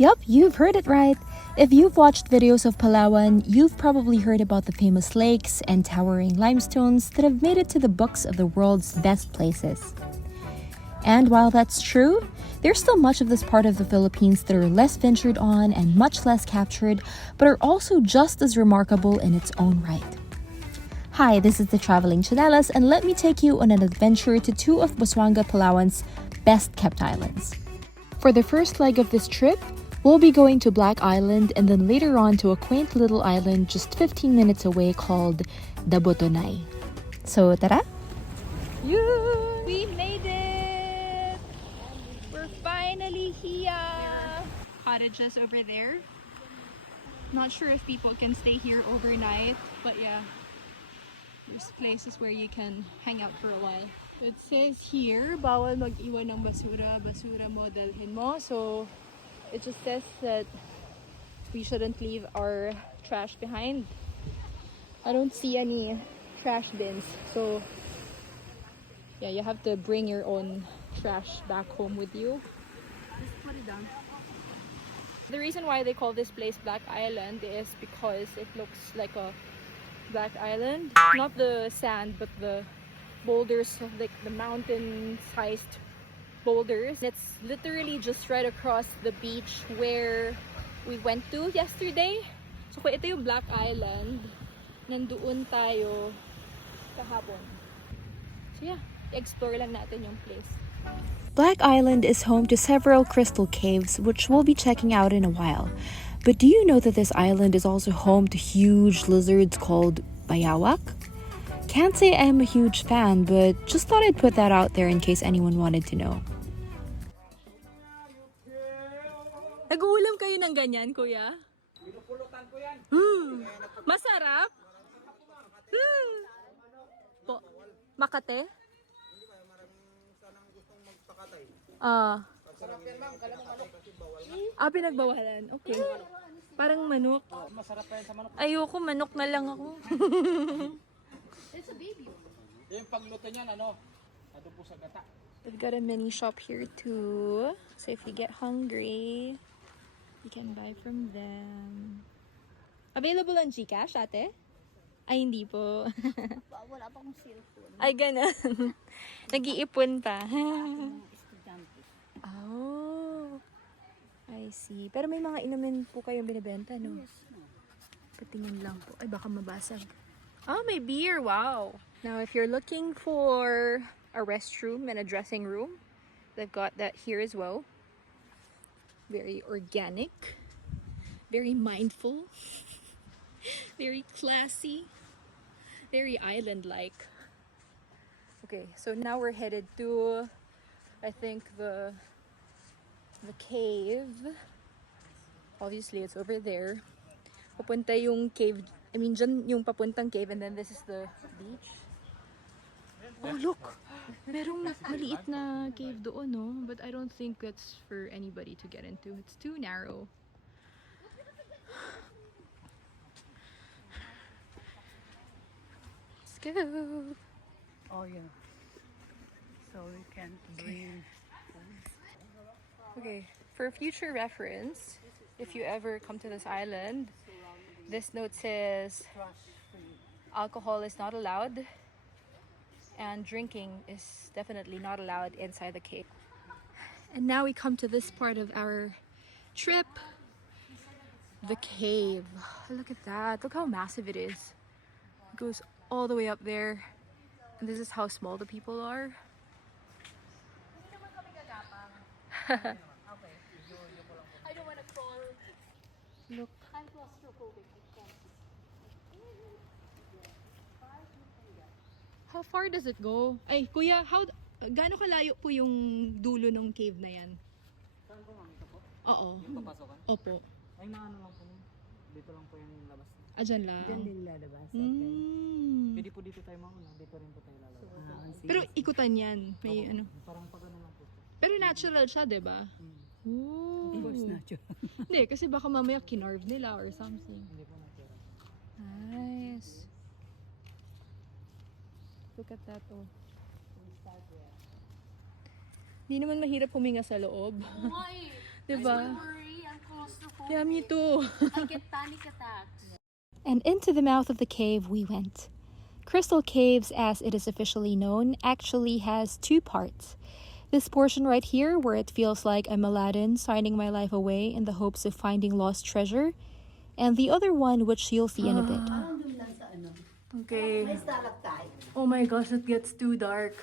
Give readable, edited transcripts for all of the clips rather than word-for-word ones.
Yup, you've heard it right. If you've watched videos of Palawan, you've probably heard about the famous lakes and towering limestones that have made it to the books of the world's best places. And while that's true, there's still much of this part of the Philippines that are less ventured on and much less captured, but are also just as remarkable in its own right. Hi, this is the Traveling Chanelas, and let me take you on an adventure to two of Busuanga, Palawan's best-kept islands. For the first leg of this trip, we'll be going to Black Island and then later on to a quaint little island just 15 minutes away called Dabotonay. So, tara! Yeah, we made it! We're finally here! Cottages over there. Not sure if people can stay here overnight, but yeah. There's places where you can hang out for a while. It says here, bawal mag-iwan ng basura. Basura mo dalhin mo. So, it just says that we shouldn't leave our trash behind. I don't see any trash bins. So, yeah, you have to bring your own trash back home with you. Just put it down. The reason why they call this place Black Island is because it looks like a Black Island. Not the sand, but the boulders, like the mountain-sized boulders. It's literally just right across the beach where we went to yesterday. So kung ito yung Black Island, nandoon tayo kahapon. So yeah, explore lang natin yung place. Black Island is home to several crystal caves, which we'll be checking out in a while. But do you know that this island is also home to huge lizards called bayawak? Can't say I'm a huge fan, but just thought I'd put that out there in case anyone wanted to know. Nag-uulam kayo ng ganyan, kuya? Pinupulutan ko yan. Masarap? Po. Makate? Pinagbawalan. Okay. Parang manok. Masarap pa yan sa manok. Ayoko, manok na lang ako. It's a baby one. Yung pagluto niyan, adobo sa gata. They've got a mini shop here too. So if you get hungry, you can buy from them. Available on GCash, ate? Ay, hindi po. Wala pa akong cellphone. Ay, ganun. Nag-iipon pa. Oh, I see. Pero may mga inumin po kayong binibenta, no? Yes. Patingin lang po. Ay, baka mabasag. Oh, may beer. Wow. Now, if you're looking for a restroom and a dressing room, they've got that here as well. Very organic. Very mindful. Very classy. Very island-like. Okay, so now we're headed to, I think, the cave. Obviously, it's over there. Papunta yung cave. I mean, dyan yung papuntang cave, and then this is the beach. Oh, look! Merong maliit na cave doon, no? But I don't think that's for anybody to get into. It's too narrow. Let's go! Oh, yeah. So we can bring. Okay, for future reference, if you ever come to this island, this note says alcohol is not allowed and drinking is definitely not allowed inside the cave. And now we come to this part of our trip, the cave. Look at that, look how massive it is. It goes all the way up there, and this is how small the people are. I don't want to fall. Look. I'm claustrophobic. How far does it go? Ay, kuya, gaano kalayo po yung dulo ng cave na yan? Saan po, ma'am? Ito po? Oo. Yung papasokan? Opo. Ay, maano lang po. Dito lang po yung labas. Ah, dyan lang. Diyan din lalabas. Pwede po dito tayo mauna. Dito rin po tayo lalabas. Pero ikutan yan. May ano. Parang pag ano lang po. Pero natural siya, diba? Oh. Of course, natural. Hindi, kasi baka mamaya kinarve nila or something. Hindi po natira. Nice. Look at that, oh. Hindi naman mahirap huminga sa loob. Why? Diba? Worry, ang Yeah, me too. I get panic attacks. And into the mouth of the cave we went. Crystal Caves, as it is officially known, actually has two parts. This portion right here, where it feels like I'm Aladdin signing my life away in the hopes of finding lost treasure, and the other one, which you'll see in a bit. Parang doon lang sa ano. Okay. May stalactite. Oh my gosh, it gets too dark.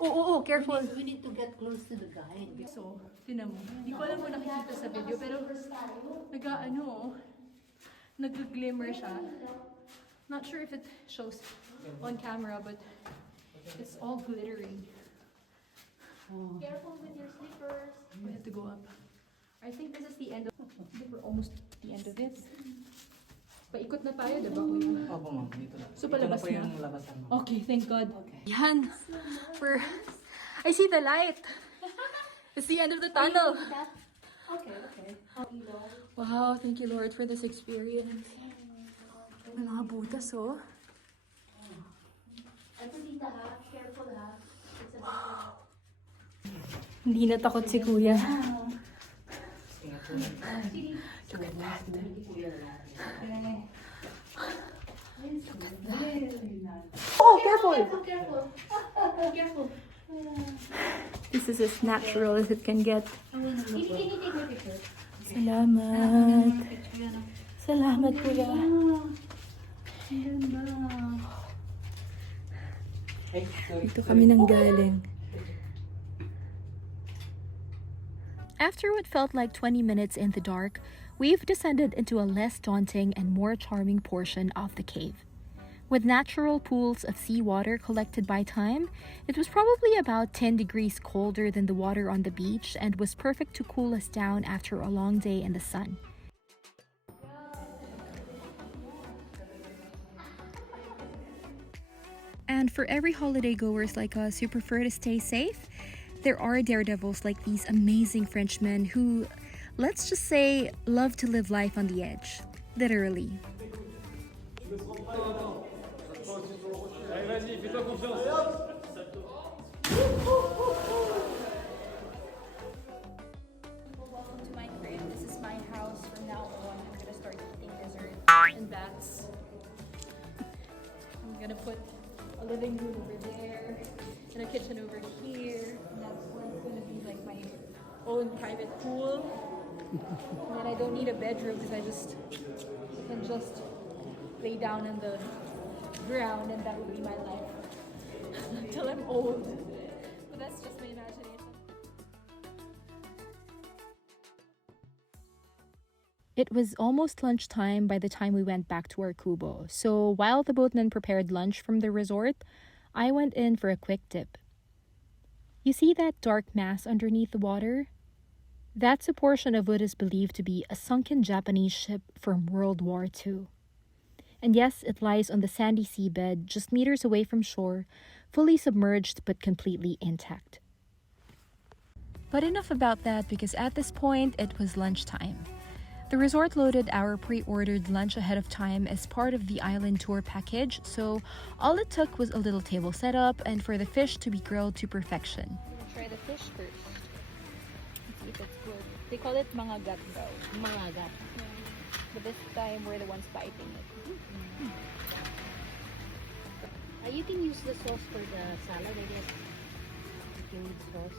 Oh, careful. We need to get close to the guide. So, tinan mo. Hindi ko alam kung nakikita sa video, pero nag-glimmer siya. Not sure if it shows on camera, but it's all glittery. Careful with your slippers. We have to go up. I think this is the end of... I think we're almost at the end of it. Paikot na tayo, diba kuya? Opo ma'am, dito na. So, Ito na palabas po na. yung labasan ma'am. Okay, thank God. Yan. I see the light. It's the end of the tunnel. Okay. Wow, thank you Lord for this experience. May mga butas oh. Careful ha. Hindi na takot si kuya. Ingat po ma'am. Oh, careful! Careful. This is as natural as it can get. Can you take my picture? Salamat. Salamat kuya. Ay, sorry. Dito kami nang galing. After what felt like 20 minutes in the dark, we've descended into a less daunting and more charming portion of the cave. With natural pools of seawater collected by time, it was probably about 10 degrees colder than the water on the beach and was perfect to cool us down after a long day in the sun. And for every holiday goers like us who prefer to stay safe, there are daredevils like these amazing Frenchmen who, let's just say, love to live life on the edge. Literally. Welcome to my crib. This is my house from now on. I'm gonna start eating dessert and bats. I'm gonna put a living room over there and a kitchen over here. And that's gonna be like my own private pool. And then I don't need a bedroom because I can just lay down on the ground and that would be my life until I'm old. But that's just my imagination. It was almost lunchtime by the time we went back to our kubo, so while the boatmen prepared lunch from the resort, I went in for a quick dip. You see that dark mass underneath the water? That's a portion of what is believed to be a sunken Japanese ship from World War II. And yes, it lies on the sandy seabed just meters away from shore, fully submerged but completely intact. But enough about that, because at this point it was lunchtime. The resort loaded our pre-ordered lunch ahead of time as part of the island tour package, so all it took was a little table setup and for the fish to be grilled to perfection. Try the fish first. Let's see if it's good. They call it mangagat daw. Mangagat. But this time we're the ones biting it. You can use the sauce for the salad, I guess. You can use sauce.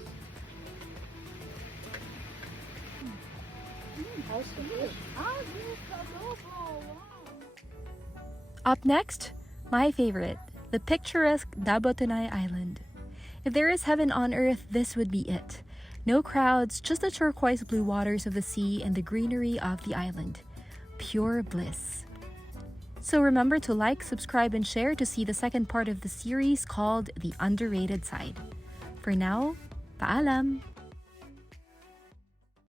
How's the fish? Up next, my favorite, the picturesque Dabotonai Island. If there is heaven on earth, this would be it. No crowds, just the turquoise blue waters of the sea and the greenery of the island. Pure bliss. So remember to like, subscribe, and share to see the second part of the series called The Underrated Side. For now, paalam!